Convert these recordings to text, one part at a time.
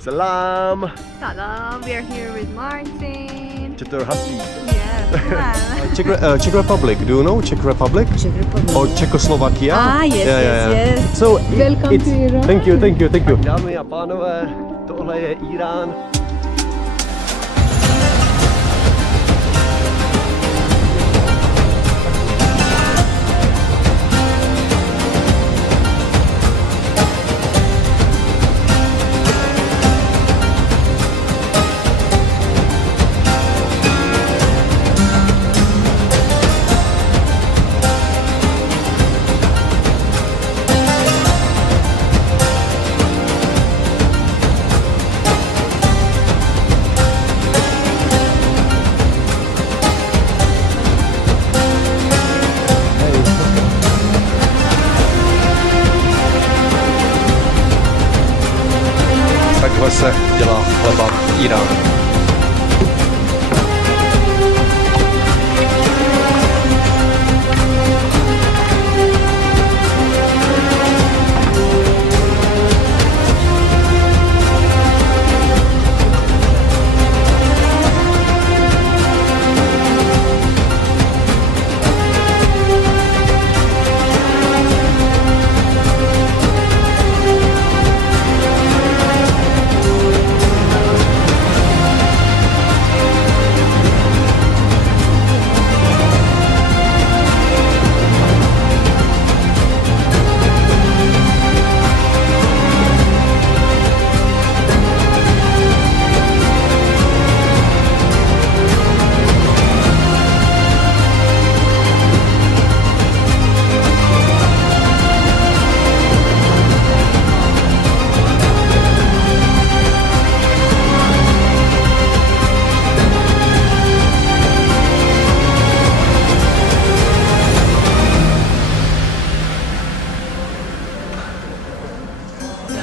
Salam. Salam. We are here with Martin. Četr hustí. Yeah. Czech Republic. Do you know Czech Republic? Czech Republic. Or Czechoslovakia? Yes. So Welcome to Iran. Thank you. Dámy a pánové, tohle je Irán. Takhle se dělá chleba v Iránu.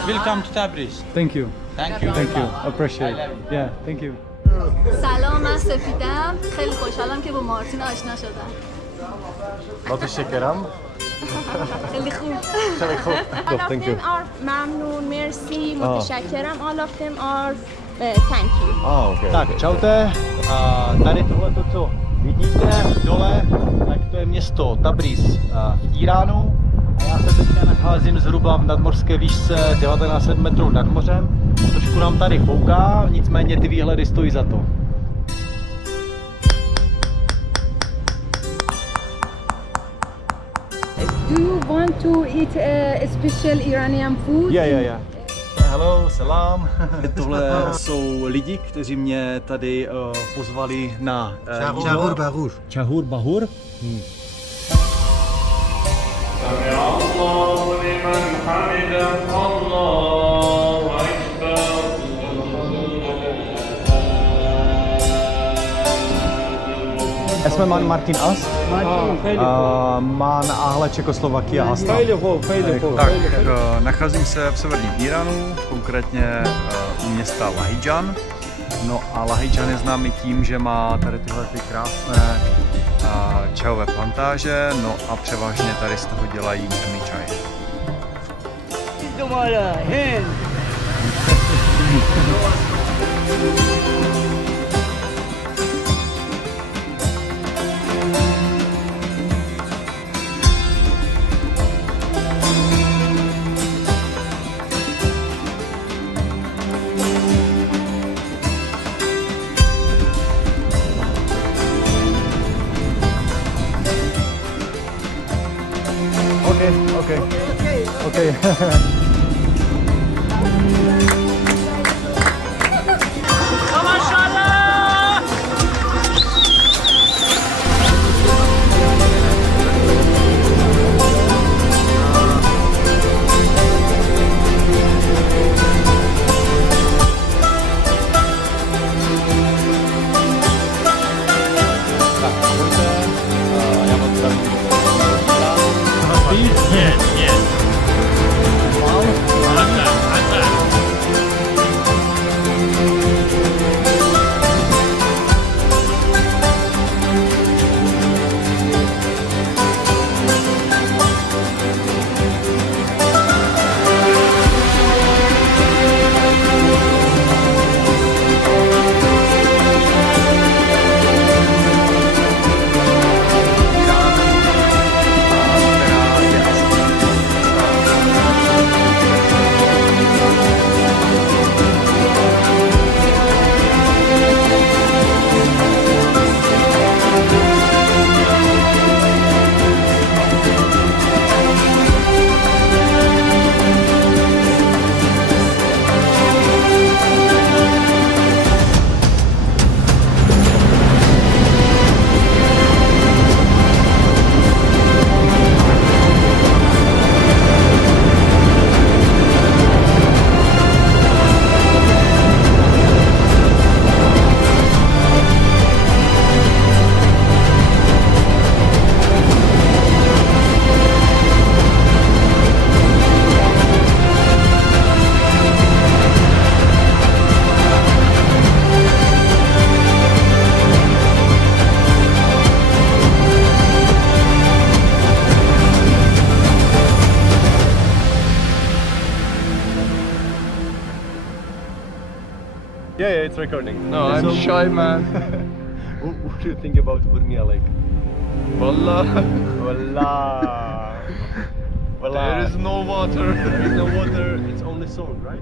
Welcome to Tabriz. Thank you. Thank you. Appreciate it. Yeah, thank you. سلام، من سفیدم. خیلی خوشحالم که با مارتین آشنا شدم. متشکرم. خیلی خوب. All of them are ممنون، مرسی، متشکرم. All of them are thank you. Okay. Tak, čaute. A tady tohleto, co vidíte dole, tak to je město Tabriz v Iránu. A já se teďka nacházím zhruba v nadmořské výšce 1900 metrů nad mořem. Trošku nám tady fouká, nicméně ty výhledy stojí za to. Do you want to eat a special Iranian food? Yeah. Hello, salam. Tohle jsou lidi, kteří mě tady pozvali na Čahur Bahur. اسم من مارتین است. من اهل چکسلواکی هستم. Tak, nacházím se v severním Iránu, konkrétně u města Lahijan. No a Lahijan je známý tím, že má tady tyhle ty krásné čajové plantáže, no a převážně tady z toho dělají černý čaj. Okay. Yeah, it's recording. No, I'm shy man. What do you think about Urmia Lake? Wallah. Wallah. There is no water. There is no water, it's only salt, right?